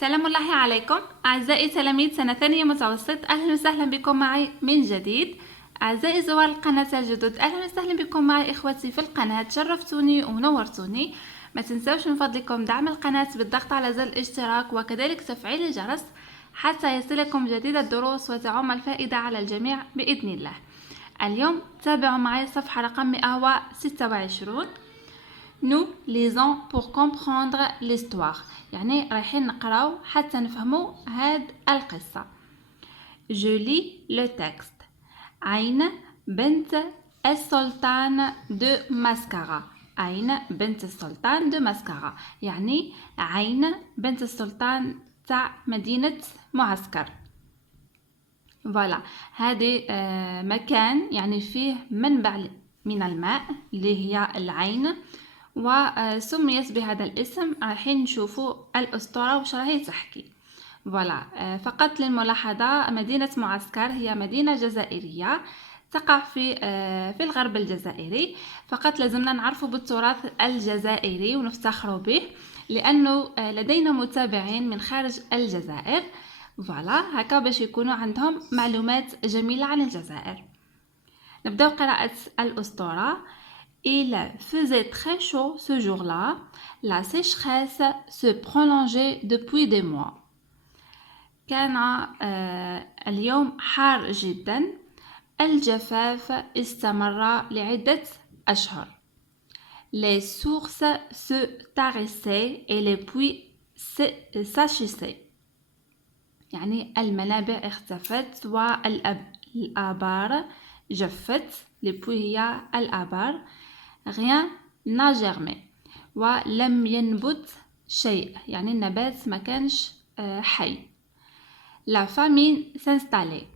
سلام الله عليكم أعزائي تلاميذ سنة ثانية متوسط. أهلا وسهلا بكم معي من جديد. أعزائي زوار القناة الجدد، أهلا وسهلا بكم معي إخوتي في القناة. شرفتوني ونورتوني. ما تنسوش من فضلكم دعم القناة بالضغط على زر الاشتراك وكذلك تفعيل الجرس حتى يصلكم جديد الدروس وتعم الفائدة على الجميع بإذن الله. اليوم تابعوا معي صفحة رقم 126. Nous lisons pour comprendre l'histoire. يعني رايحين نقراو حتى نفهمو هاد القصة. Je lis le texte. عين بنت السلطان دو ماسكارا. عين بنت السلطان دو ماسكارا يعني عين بنت السلطان تاع مدينة معسكر. فوالا هذه مكان يعني فيه منبع من الماء اللي هي العين، وسميت بهذا الاسم. رايحين نشوفوا الأسطورة وش راهي تحكي. فوالا فقط للملاحظة، مدينة معسكر هي مدينة جزائرية تقع في الغرب الجزائري. فقط لازمنا نعرفوا بالتراث الجزائري ونفتخروا به لأنه لدينا متابعين من خارج الجزائر. فوالا هكا باش يكونوا عندهم معلومات جميلة عن الجزائر. نبدأ قراءة الأسطورة. Il faisait très chaud ce jour-là. La sécheresse se prolongeait depuis des mois. كان اليوم حار جدا. الجفاف استمر لعدة أشهر. Les sources se tarissaient et les puits s'achissaient. يعني المنابع اختفت والآبار جفت. Les puits هي الآبار. Rien n'a germé. ولم ينبت شيء يعني النبات ما كانش حي. La famine s'installait.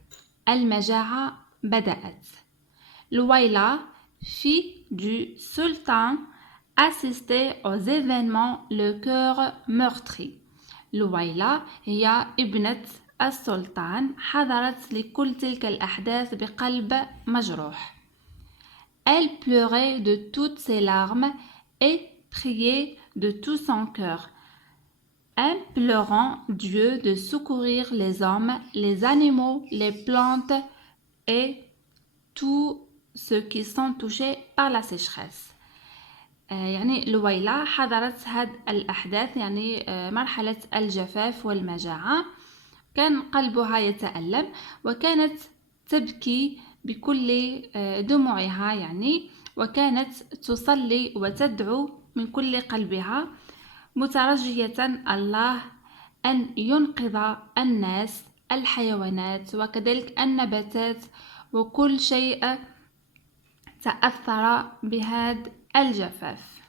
المجاعة بدأت. Louaila, fille du sultan, assistait aux événements le cœur meurtri. لويلا هي ابنة السلطان، حضرت لكل تلك الأحداث بقلب مجروح. Elle pleurait de toutes ses larmes et priait de tout son cœur, implorant Dieu de secourir les hommes, les animaux, les plantes et tous ceux qui sont touchés par la sécheresse. يعني لويلا حضرت هاد الأحداث، يعني مرحلة الجفاف والمجاعة. كان قلبها يتألم وكانت تبكي بكل دموعها يعني، وكانت تصلي وتدعو من كل قلبها مترجية الله أن ينقذ الناس، الحيوانات وكذلك النباتات وكل شيء تأثر بهذا الجفاف.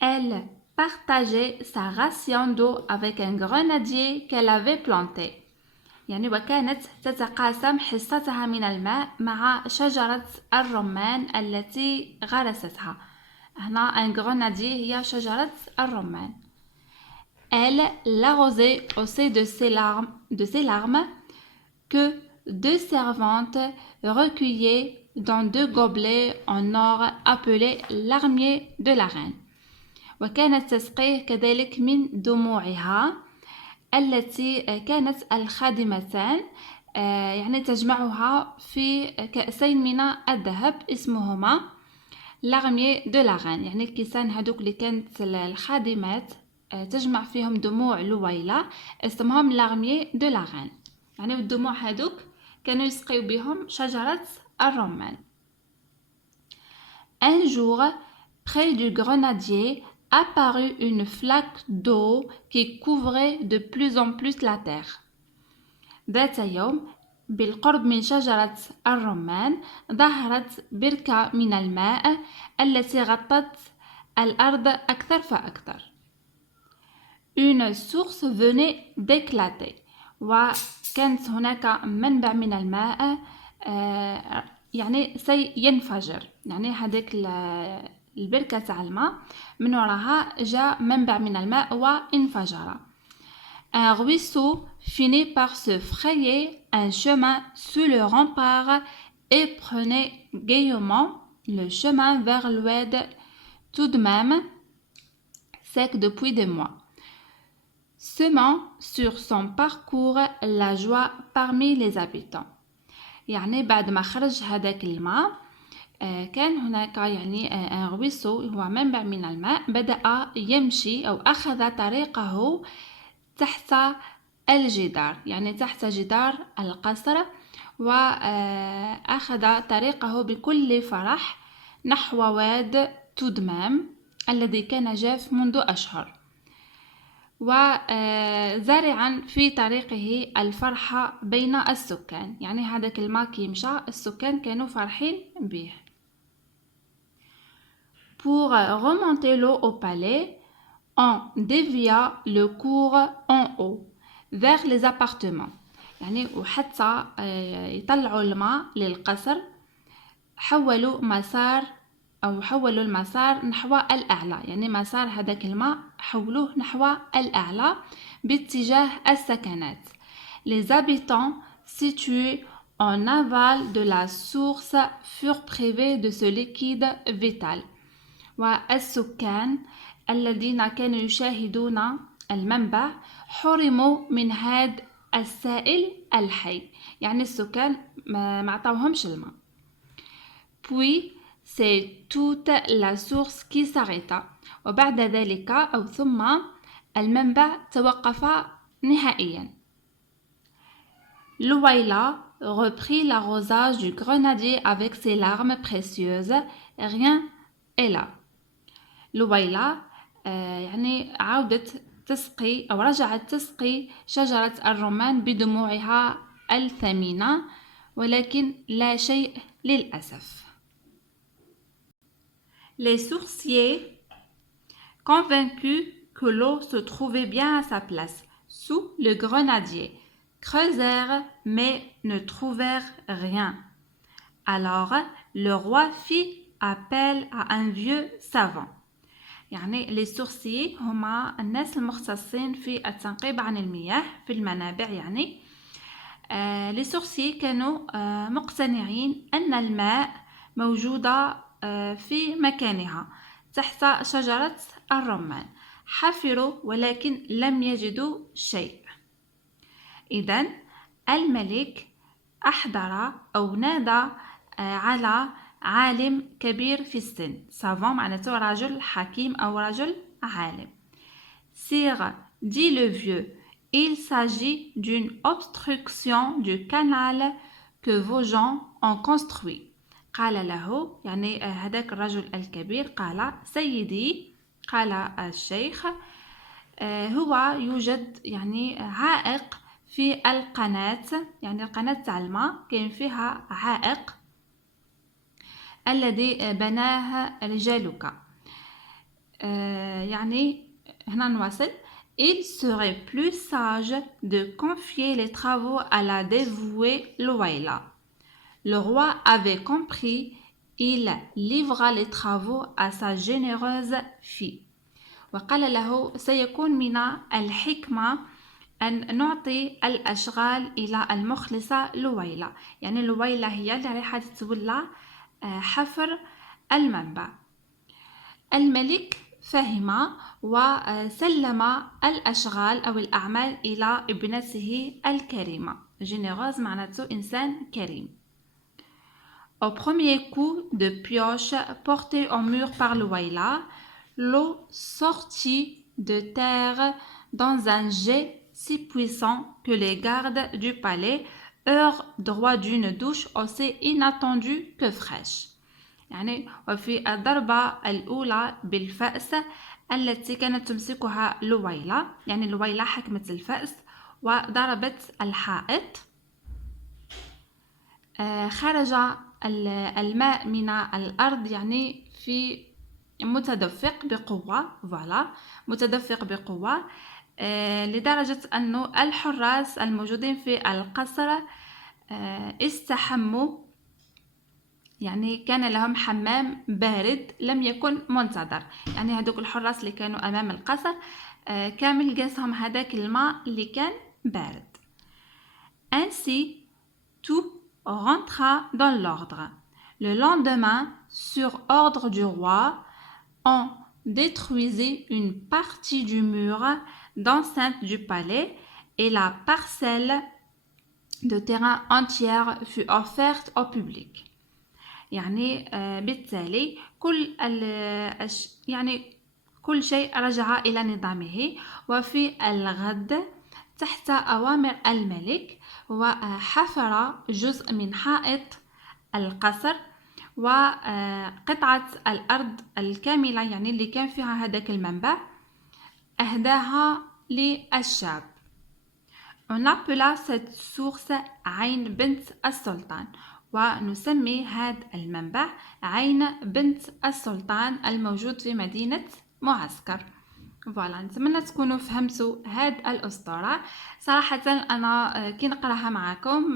Elle partageait sa ration d'eau avec un grenadier qu'elle avait planté. يعني وكانت تتقاسم حصتها من الماء مع شجرة الرمان التي غرستها. هنا un grenadier هي شجرة الرمان. Elle l'arrosait aussi de ses larmes que deux servantes recueillaient dans deux gobelets en or appelés l'armier de la reine. وكانت تسقيه كذلك من دموعها التي كانت الخادمتان يعني تجمعها في كأسين من الذهب اسمهما l'armier de la reine. يعني الكيسان هذوك اللي كانت الخادمات تجمع فيهم دموع لويلا اسمهم l'armier de la reine. يعني الدموع هذوك كانوا يسقيوا بهم شجرة الرمان. Un jour, près du grenadier, apparut une flaque d'eau qui couvrait de plus en plus la terre. ذات يوم بالقرب من شجرة الرمان ظهرت بركة من الماء التي غطت الأرض أكثر فأكثر. Une source venait d'éclater. وكانت هناك منبع من الماء يعني سينفجر. يعني هذيك البركة تاع الماء من وراها جاء منبع من الماء وانفجر. Un ruisseau finit par se frayer un chemin sous le rempart et prenait gaiement le chemin vers l'ouest, tout de même sec depuis des mois. semant sur son parcours la joie parmi les habitants. يعني بعد ما خرج هذاك الماء كان هناك يعني un ruisseau هو منبع من الماء بدأ يمشي أو أخذ طريقه تحت الجدار يعني تحت جدار القصر وأخذ طريقه بكل فرح نحو واد تودمام الذي كان جاف منذ أشهر وزارعا في طريقه الفرحة بين السكان يعني هذاك الماء كي مشى السكان كانوا فرحين به. Pour remonter l'eau au palais, on dévia le cours en haut vers les appartements. يعني وحتى يطلعوا الماء للقصر حولوا المسار نحو الأعلى يعني مسار هذاك الماء حولوه نحو الأعلى باتجاه السكنات. Les habitants situés en aval de la source furent privés de ce liquide vital. والسكان الذين كانوا يشاهدون المنبع حرموا من هذا السائل الحي يعني السكان ما عطاوهمش الماء. Puis c'est toute la source qui s'arrêta وبعد ذلك أو ثم المنبع توقف نهائيا. Louaïla reprit l'arrosage du grenadier avec ses larmes précieuses. Rien est là. لويلا يعني عودت تسقي أو رجعت تسقي شجرة الرمان بدموعها الثمينة ولكن لا شيء للأسف. Les sourciers, convaincus que l'eau se trouvait bien à sa place sous le grenadier, creusèrent mais ne trouvèrent rien. Alors le roi fit appel à un vieux savant. يعني les sourciers هما الناس المختصين في التنقيب عن المياه في المنابع يعني les sourciers كانوا مقتنعين أن الماء موجودة في مكانها تحت شجرة الرمان. حفروا ولكن لم يجدوا شيء. إذن الملك أحضر أو نادى على عالم كبير في السن. savant معناته رجل حكيم أو رجل عالم. Sire, dit le vieux, il s'agit d'une obstruction du canal que vos gens ont construit. قال له يعني هذاك الرجل الكبير قال سيدي قال الشيخ هو يوجد يعني عائق في القناة يعني القناة تاع الماء كاين فيها عائق الذي بناه رجالك. يعني هنا نواصل. Il serait plus sage de confier les travaux à la dévouée Louaïla. Le roi avait compris, il livra les travaux à sa généreuse fille. وقال له سيكون من الحكمة أن نعطي الأشغال إلى المخلصة لويلة. يعني لويلة هي اللي راح تتولى حفر المنبع. الملك فهم وسلم الأشغال أو الأعمال إلى ابنته الكريمة. généreuse معناته إنسان كريم. Au premier coup de pioche porté au mur par Louaïla, l'eau sortit de terre dans un jet si puissant que les gardes du palais eurent droit d'une douche aussi inattendue que fraîche. يعني وفي الضربة الأولى بالفأس التي كانت تمسكها لويلة يعني لويلة حكمت الفأس وضربت الحائط خرج الماء من الأرض يعني في متدفق بقوة متدفق بقوة لدرجة أنه الحراس الموجودين في القصر استحموا يعني كان لهم حمام بارد لم يكن منتظر يعني هذوك الحراس اللي كانوا أمام القصر كامل قاسهم هذاك الماء اللي كان بارد. Ainsi tout rentra dans l'ordre. Le lendemain, sur ordre du roi, on détruisit une partie du mur d'enceinte du palais et la parcelle de terrain entière fut offerte au public. يعني بالتالي كل شيء رجع إلى نظامه. وفي الغد تحت أوامر الملك وحفر جزء من حائط القصر وقطعة الأرض الكاملة يعني اللي كان فيها هذاك المنبع أهداها للشعب. On appela cette source عين بنت السلطان ونسمي هذا المنبع عين بنت السلطان الموجود في مدينة معسكر. فوالا نتمنى تكونوا فهمتوا هاد الأسطورة. صراحة أنا كي نقراها معكم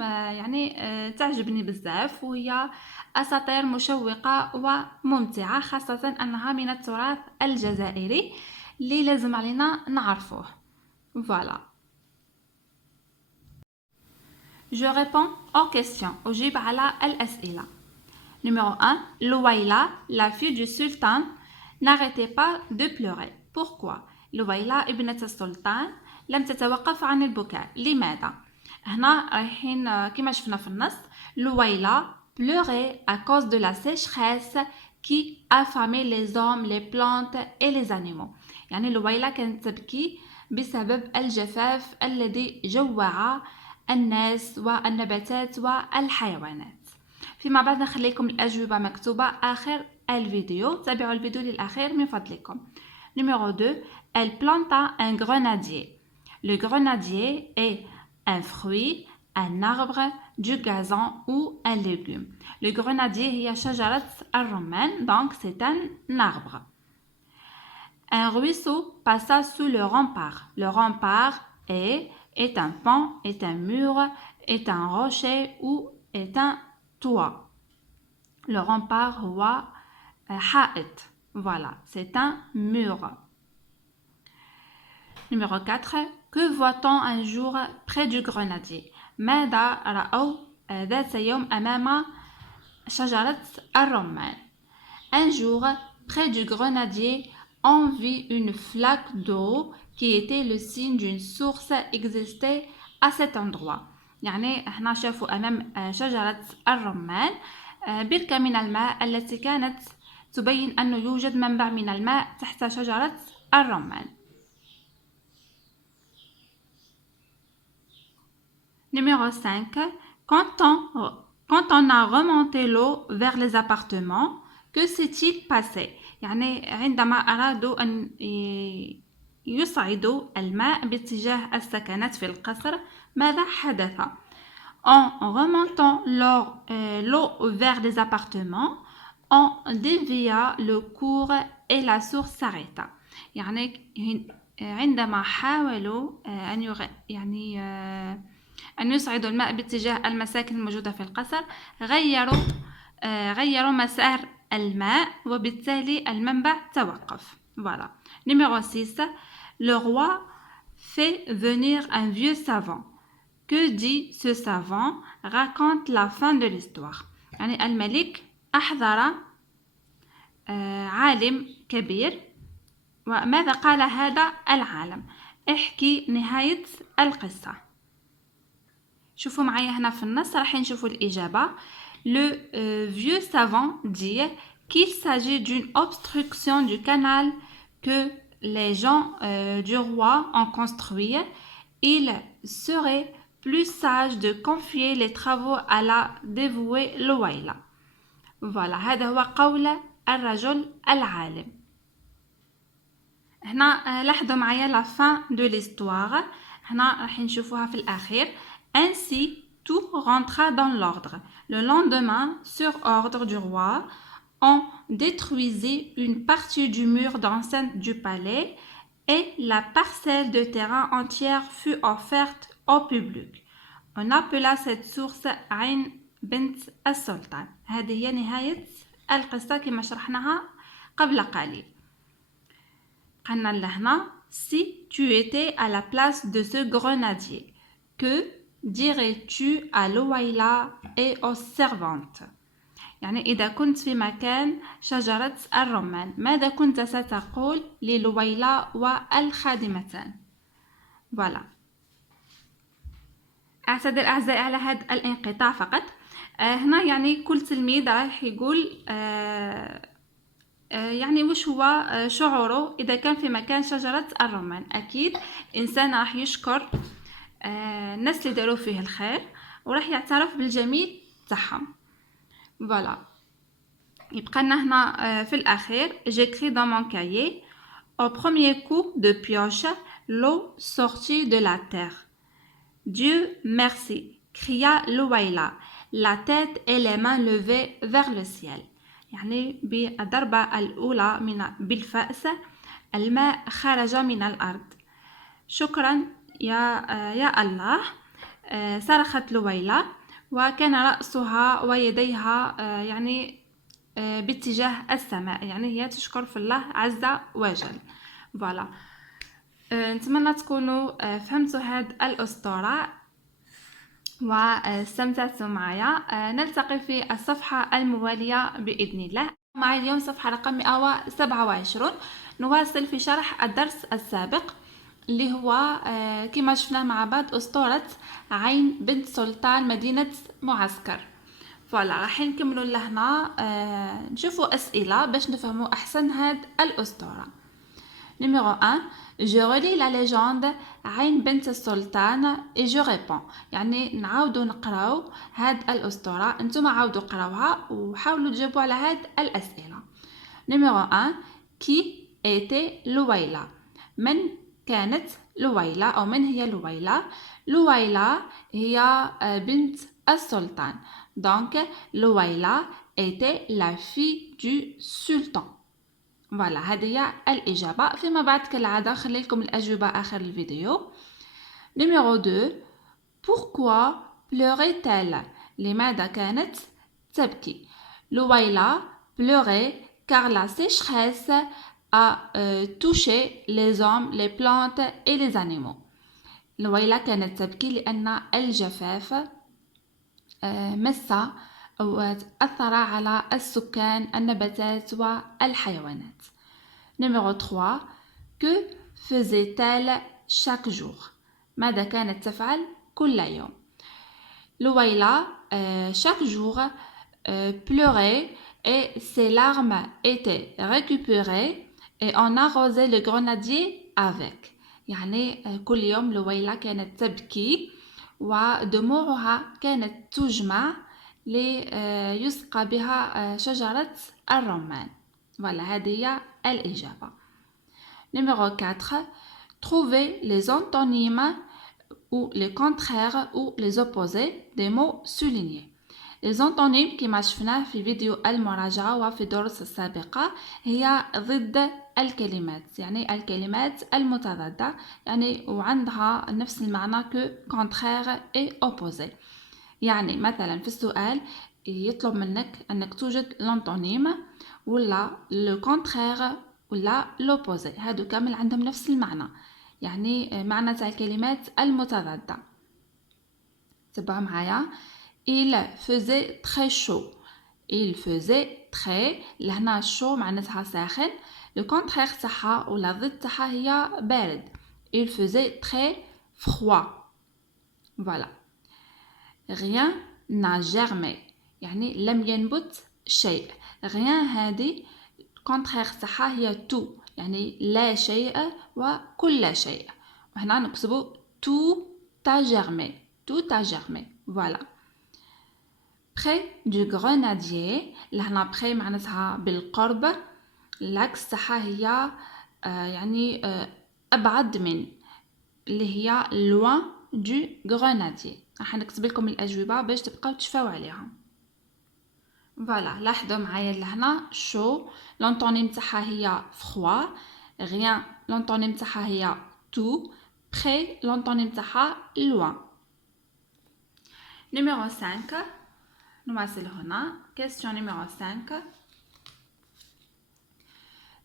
تعجبني بزاف وهي أساطير مشوقة وممتعة خاصة أنها من التراث الجزائري اللي لازم علينا نعرفوه. فوالا Je réponds aux questions. أجيب على الأسئلة. Numéro 1. Louaïla, la fille du sultan, n'arrêtait pas de pleurer. Pourquoi? لويلا ابنة السلطان لم تتوقف عن البكاء. لماذا؟ هنا رايحين كما شفنا في النص لويلا pleurait à cause de la sécheresse qui affamait les hommes, les plantes et les animaux. يعني لويلا كانت تبكي بسبب الجفاف الذي جوع الناس والنباتات والحيوانات. فيما بعد نخليكم الأجوبة مكتوبة آخر الفيديو. تابعوا الفيديو للأخير من فضلكم. Numéro 2. Elle planta un grenadier. Le grenadier est un fruit, un arbre, du gazon ou un légume. Le grenadier هي شجرة الرمان, donc c'est un arbre. Un ruisseau passa sous le rempart. Le rempart est un pont, est un mur, est un rocher ou est un toit. Le rempart هو حائط. Voilà, c'est un mur. Numéro 4. Que voit-on un jour près du grenadier? ماذا رأوا ذات يوم أمام شجرة الرمان? Un jour, près du grenadier, on vit une flaque d'eau qui était le signe d'une source existait à cet endroit. يعني احنا شافوا أمام شجرة الرمان بركة من الماء التي كانت تبين أنه يوجد منبع من الماء تحت شجرة الرمان. Numéro 5. Quand on a remonté l'eau vers les appartements, que s'est-il passé? يعني عندما أرادوا أن يصعدوا الماء باتجاه السكنات في القصر ماذا حدث؟ En remontant l'eau vers les appartements, on dévia le cours et la source s'arrêta. يعني عندما حاولوا أن يصعدوا الماء باتجاه المساكن الموجودة في القصر غيروا مسار الماء وبالتالي المنبع توقف. Voilà. Numéro 6. Le roi fait venir un vieux savant. Que dit ce savant? Raconte la fin de l'histoire. يعني الملك أحضر عالم كبير وماذا قال هذا العالم؟ احكي نهاية القصة. شوفوا معايا هنا في النص راح نشوفوا الإجابة. Le vieux savant dit qu'il s'agit d'une obstruction du canal que les gens du roi ont construit. Il serait plus sage de confier les travaux à la dévouée لويلا. Voilà, هذا هو قول الرجل العالم. هنا لاحظوا معايا la fin de l'histoire. هنا راح نشوفوها في الأخير. Ainsi, tout rentra dans l'ordre. Le lendemain, sur ordre du roi, on détruisit une partie du mur d'enceinte du palais et la parcelle de terrain entière fut offerte au public. On appela cette source عين بنت السلطان. هذه هي نهاية القصة كما شرحناها قبل قليل. قلنا لهنا si tu étais à la place de ce grenadier, que dirais-tu à Louaïla et aux servantes? يعني إذا كنت في مكان شجرة الرمان ماذا كنت ستقول للويلة والخادمتان؟ فوالا. اعتذر اعزائي على هذا الانقطاع فقط. هنا يعني كل تلميذ راح يقول يعني وش هو شعوره إذا كان في مكان شجرة الرمان. أكيد إنسان راح يشكر الناس اللي داروا فيه الخير وراح يعترف بالجميل تاعهم. فوالا. يبقى لنا هنا في الأخير j'écris dans mon cahier au premier coup de pioche l'eau sortit de la terre. Dieu merci, cria Louaïla, la tête et les mains levées vers le ciel. يعني بالضربة الأولى بالفأس الماء خرج من الأرض. شكرا يا الله، صرخت لويلا وكان رأسها ويديها يعني باتجاه السماء، يعني هي تشكر في الله عز وجل. فوالا. نتمنى تكونوا فهمتوا هاد الأسطورة واستمتعتوا معايا. نلتقي في الصفحة الموالية بإذن الله. معي اليوم صفحة رقم 127. نواصل في شرح الدرس السابق اللي هو كما شفنا مع بعض أسطورة عين بنت سلطان مدينة معسكر. فوالا راح نكملوا لهنا نشوفوا أسئلة باش نفهموا أحسن هاد الأسطورة. Numéro 1. Je relis la légende عين بنت السلطان et je réponds. يعني نعاودوا نقراو هاد الأسطورة، انتم عاودوا قراوها وحاولوا تجاوبوا على هاد الأسئلة. Numéro 1. Qui était لويلا؟ من كانت لويلا أو من هي لويلا؟ لويلا هي بنت السلطان. Donc لويلا était la fille du sultan. فوالا، هذه هي الإجابة. فيما بعد كالعادة خلي لكم الأجوبة آخر الفيديو. Numéro 2. Pourquoi pleurait-elle؟ لماذا كانت تبكي؟ لويلا pleurait car la sécheresse a touché les hommes, les plantes et les animaux. لويلا كانت تبكي لأن الجفاف مس أو أثر على السكان، النباتات والحيوانات. Numéro 3. Que faisait-elle chaque jour؟ ماذا كانت تفعل كل يوم؟ لويلا chaque jour pleurait et ses larmes étaient récupérées et on arrosait le grenadier avec. يعني كل يوم لويلا كانت تبكي ودموعها كانت تجمع ليسقى بها شجرة الرمان. Voilà, هذه هي الإجابة. Numéro 4. Trouvez les antonymes ou les contraires ou les opposés des mots soulignés. Les antonymes كما شفناه في فيديو المراجعة وفي الدروس السابقة هي ضد الكلمات، يعني الكلمات المتضادة، يعني وعندها نفس المعنى ك contraire et opposé. يعني مثلا في السؤال يطلب منك أنك توجد l'antonyme ولا le contraire ولا l'opposé، هادو كامل عندهم نفس المعنى، يعني معنى تاع الكلمات المتضادة. تبعوا معايا. Il faisait très chaud. Il faisait très، لهنا chaud معناتها ساخن، le contraire تاعها ولا ضد تاعها هي بارد. Il faisait très froid. Voilà. Rien n'a germé، يعني لم ينبت شيء. Rien هذه contraire تاعها هي tout، يعني لا شيء وكل شيء. وهنا نكتبوا tout a germé. Tout a germé. Voilà. Près du grenadier، لهنا près معناتها بالقرب، العكس تاعها هي يعني أبعد من، اللي هي loin du grenadier. راح نكتب لكم الأجوبة باش تبقاو تشفاو عليها. فوالا، لاحظوا معايا لهنا chaud l'antonyme تاعها هي froid، rien l'antonyme تاعها هي tout، près l'antonyme تاعها loin. Numéro 5. نواصل هنا. Question numéro 5.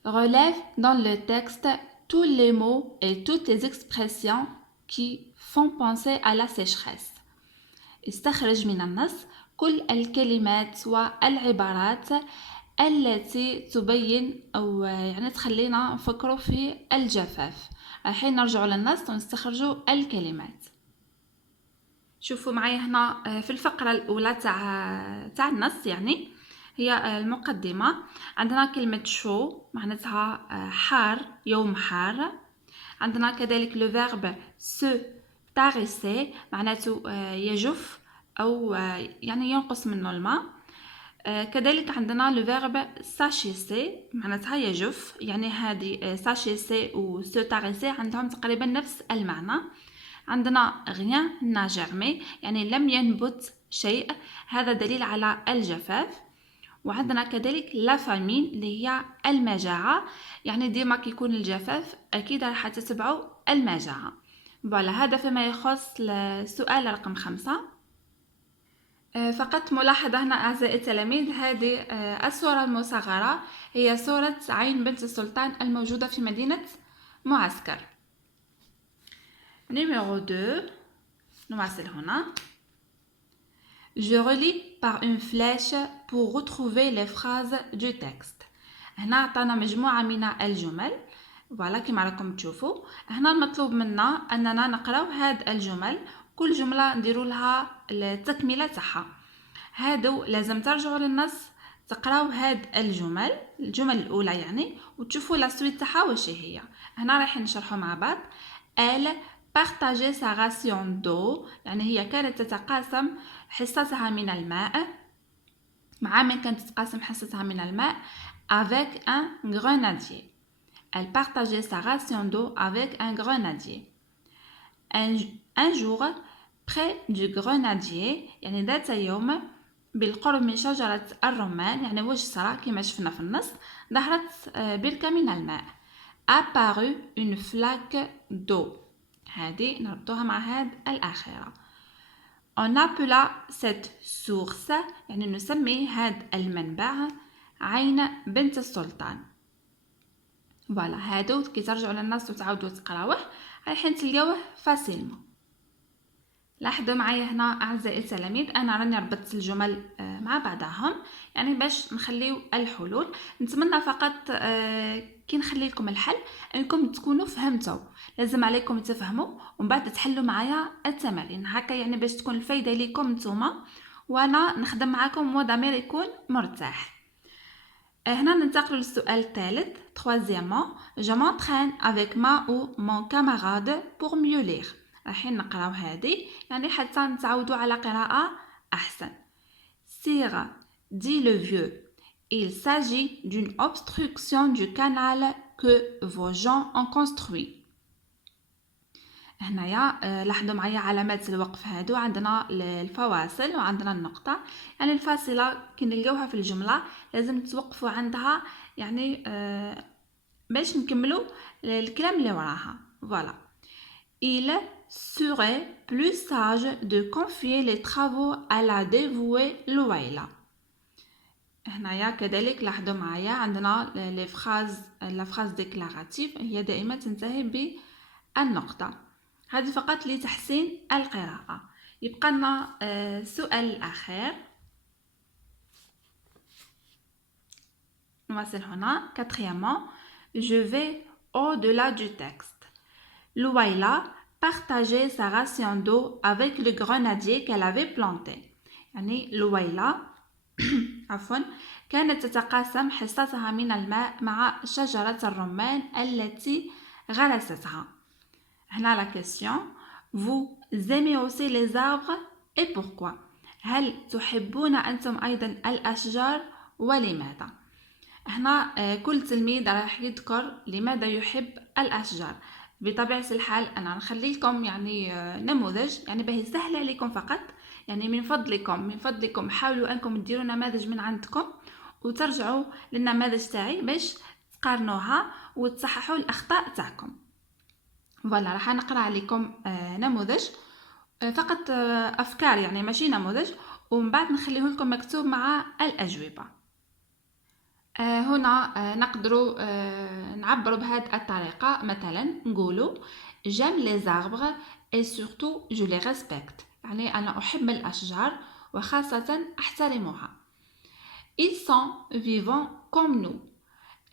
Relève dans le texte tous les mots et toutes les expressions qui font penser à la sécheresse. استخرج من النص كل الكلمات والعبارات التي تبين أو يعني تخلينا نفكروا في الجفاف. الحين نرجع للنص ونستخرجوا الكلمات. شوفوا معي هنا في الفقرة الأولى تاع النص، يعني هي المقدمة. عندنا كلمة شو معناتها حار، يوم حار. عندنا كذلك لو فيرب سو تاغيسي معناته يجف أو يعني ينقص منه الماء. كذلك عندنا لو فيرب ساشيسي معناتها يجف، يعني هذه ساشيسي و سو تاغيسي عندهم تقريبا نفس المعنى. عندنا rien n'a germé يعني لم ينبت شيء، هذا دليل على الجفاف. وعندنا كذلك لا فامين اللي هي المجاعة، يعني ديما كيكون الجفاف أكيد راح تتبعوا المجاعة. فوالا هذا فيما يخص السؤال رقم 5. فقط ملاحظة هنا أعزائي التلاميذ، هذه الصورة المصغرة هي صورة عين بنت السلطان الموجودة في مدينة معسكر. Numéro 2 نواصل هنا. Je relis par une flèche pour retrouver les phrases du texte. هنا عطانا مجموعة من الجمل، فوالا كما راكم تشوفوا. هنا المطلوب منا أننا نقراو هاد الجمل، كل جملة نديروا لها التكملة تاعها. هادو لازم ترجعوا للنص تقراو هاد الجمل الأولى يعني، وتشوفوا لا سويت تاعها واش هي. هنا راح نشرحوا مع بعض. Elle partageait sa ration d'eau يعني هي كانت تتقاسم حصتها من الماء. مع من كانت تتقاسم حصتها من الماء avec un grenadier. Elle partageait sa ration d'eau avec un grenadier. Un jour près du grenadier يعني ذات يوم بالقرب من شجرة الرمان، يعني واش صرا كما شفنا في النص، ظهرت بركة من الماء. apparut une flaque d'eau. هذه نربطوها مع هاد الأخيرة. on appela cette source يعني نسمي هاد المنبع عين بنت السلطان. فوالا هادو كي ترجعوا للنص وتعاودوا تقراوه رايحين تلقاوه فاسيلمون. لاحظوا معايا هنا اعزائي التلاميذ، انا راني ربطت الجمل مع بعضهم يعني باش نخليو الحلول. نتمنى فقط كي نخلي لكم الحل انكم تكونوا فهمتوا. لازم عليكم تفهموا ومن بعد تحلوا معايا التمارين هكا، يعني باش تكون الفايده ليكم نتوما وانا نخدم معاكم وضمير يكون مرتاح. هنا ننتقل للسؤال الثالث. troisièmement je m'entraîne avec ma ou mon camarade pour mieux lire. رايحين نقراو هذه يعني حتى نتعودوا على قراءة أحسن. Sire, dit le vieux, il s'agit d'une obstruction du canal que vos gens ont construit. هنايا لاحظوا معايا علامات الوقف هادو، عندنا الفواصل وعندنا النقطة. يعني الفاصلة كي نلقاوها في الجملة لازم توقفوا عندها يعني باش نكملوا الكلام اللي وراها. فوالا. Il serait plus sage de confier les travaux à la dévouée Louaila. هنايا كذلك لاحظوا معايا عندنا la phrase déclarative هي دائما تنتهي بالنقطة. هذه فقط لتحسين القراءة. يبقى لنا السؤال الأخير. نواصل هنا. quatrièmement je vais au-delà du texte. Louaila partageait sa ration d'eau avec le grenadier qu'elle avait planté. يعني لويلا عفوا كانت تتقاسم حصتها من الماء مع شجرة الرمان التي غرستها. هنا la question. Vous aimez aussi les arbres et pourquoi? هل تحبون أنتم أيضا الأشجار ولماذا؟ هنا كل تلميذ راح يذكر لماذا يحب الأشجار. بطبيعة الحال أنا نخلي لكم يعني نموذج يعني به سهل عليكم فقط. يعني من فضلكم حاولوا أنكم تديروا نماذج من عندكم وترجعوا للنماذج تاعي باش تقارنوها وتصححوا الأخطاء تاعكم. فوالا راح نقرأ عليكم نموذج فقط أفكار يعني ماشي نموذج، ومن بعد نخليه لكم مكتوب مع الأجوبة. هنا نقدروا نعبروا بهذه الطريقة. مثلا نقولوا j'aime les arbres et surtout je les respecte. يعني أنا أحب الأشجار وخاصة أحترمها. ils sont vivants comme nous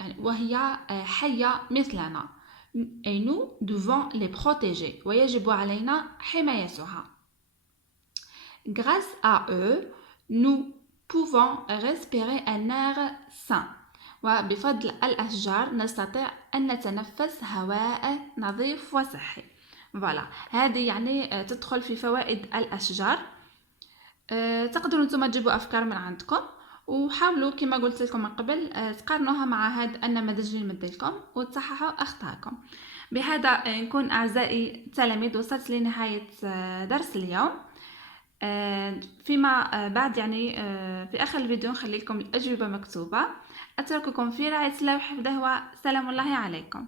يعني وهي حية مثلنا. et nous devons les protéger ويجب علينا حمايتها. Grâce à eux, nous pouvons respirer un air sain. وبفضل الأشجار نستطيع أن نتنفس هواء نظيف وصحي. فوالا هذه يعني تدخل في فوائد الأشجار. تقدروا نتوما تجيبوا أفكار من عندكم وحاولوا كما قلت لكم من قبل تقارنوها مع هذا النماذج اللي مديلكم وتصححوا أخطائكم. بهذا نكون أعزائي التلاميذ وصلت لنهاية درس اليوم. فيما بعد يعني في آخر الفيديو نخلي لكم الأجوبة مكتوبة. أترككم في رعاية الله وحفظه وسلام الله عليكم.